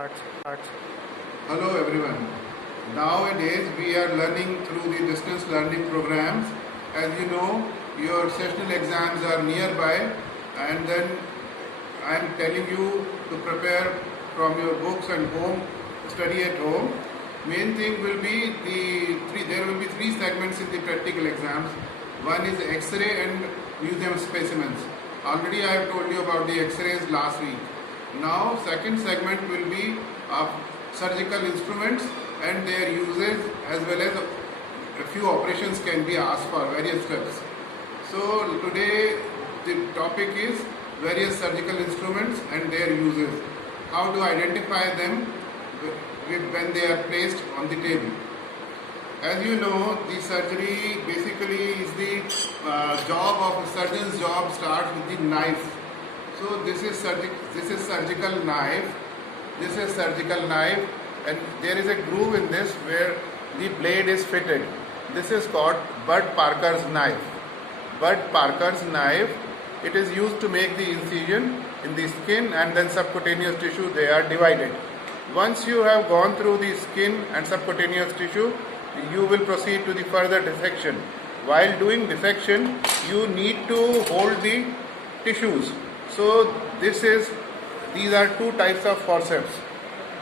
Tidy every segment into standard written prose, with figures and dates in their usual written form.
Hello everyone. Nowadays we are learning through the distance learning programs. As you know, your sessional exams are nearby, and then I am telling you to prepare from your books and home, study at home. Main thing will be there will be three segments in the practical exams. One is X-ray and museum specimens. Already I have told you about the X-rays last week. Now second segment will be of surgical instruments and their uses, as well as a few operations can be asked for various steps. So today the topic is various surgical instruments and their uses. How to identify them when they are placed on the table. As you know, the surgery basically is the job of a surgeon's job starts with the knife. So this is surgical knife. This is surgical knife, and there is a groove in this where the blade is fitted. This is called Bud Parker's knife. Bud Parker's knife. It is used to make the incision in the skin and then subcutaneous tissue. They are divided. Once you have gone through the skin and subcutaneous tissue, you will proceed to the further dissection. While doing dissection, you need to hold the tissues. So these are two types of forceps.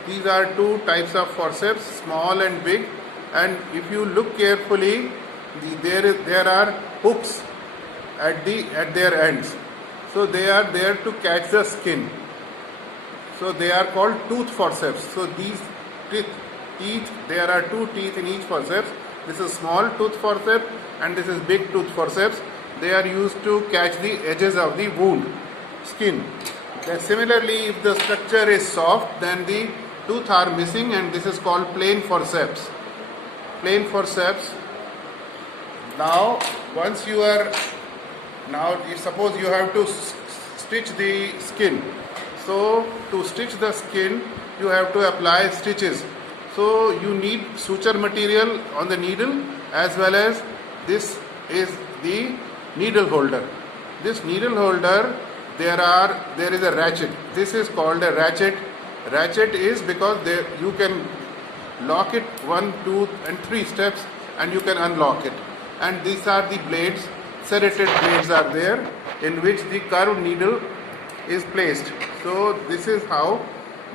These are two types of forceps, small and big. And if you look carefully, there are hooks at their ends. So they are there to catch the skin. So they are called tooth forceps. So these teeth, there are two teeth in each forceps. This is small tooth forceps and this is big tooth forceps. They are used to catch the edges of the wound skin. Then similarly, if the structure is soft, then the tooth are missing, and this is called plain forceps. Plain forceps. Now suppose you have to stitch the skin. So to stitch the skin, you have to apply stitches. So you need suture material on the needle, as well as this is the needle holder. This needle holder, there is a ratchet. This is called a ratchet. Ratchet is because you can lock it 1, 2 and 3 steps, and you can unlock it. And these are the blades. Serrated blades are there, in which the curved needle is placed. So this is how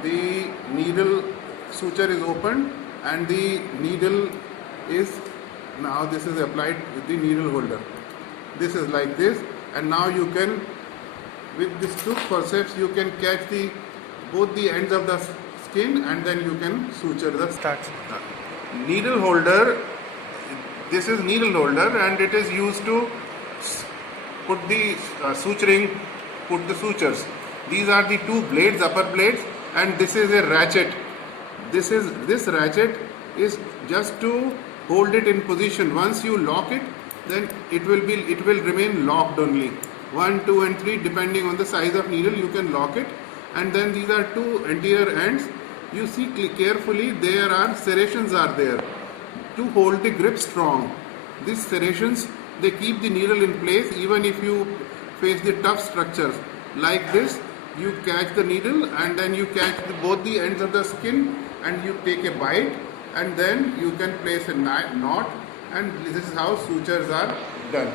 the needle suture is opened, and the needle is, now this is applied with the needle holder. This is like this, and now you can, with this tooth forceps, you can catch both the ends of the skin, and then you can suture the needle holder. This is needle holder, and it is used to put the put the sutures. These are the two blades, upper blades, and this is a ratchet. This ratchet is just to hold it in position. Once you lock it, then it will remain locked only. 1, 2 and 3, depending on the size of needle, you can lock it. And then these are two anterior ends. You see carefully, there are serrations are there to hold the grip strong. These serrations, they keep the needle in place even if you face the tough structures. Like this, you catch the needle, and then you catch both the ends of the skin, and you take a bite, and then you can place a knot, and this is how sutures are done.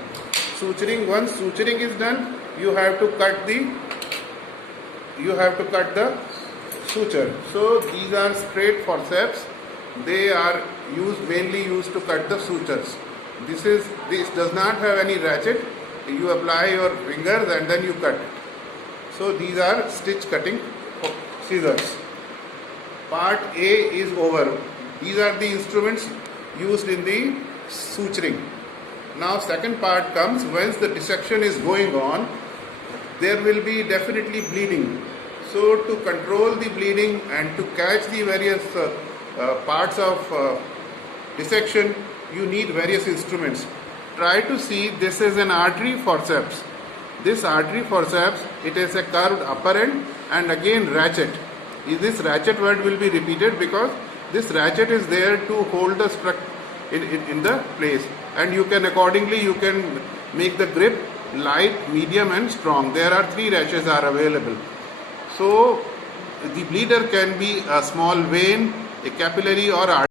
Suturing, once suturing is done, you have to cut the suture. So these are straight forceps. They are mainly used to cut the sutures. This does not have any ratchet. You apply your fingers and then you cut it. So these are stitch cutting scissors. Part A is over. These are the instruments used in the suturing. Now second part comes. Once the dissection is going on, there will be definitely bleeding. So to control the bleeding and to catch the various parts of dissection, you need various instruments. Try to see, this is an artery forceps. This artery forceps, it is a curved upper end and again ratchet. This ratchet word will be repeated because this ratchet is there to hold the structure in the place, and you can accordingly make the grip light, medium and strong. There are 3 ratchets are available. So The bleeder can be a small vein, a capillary or a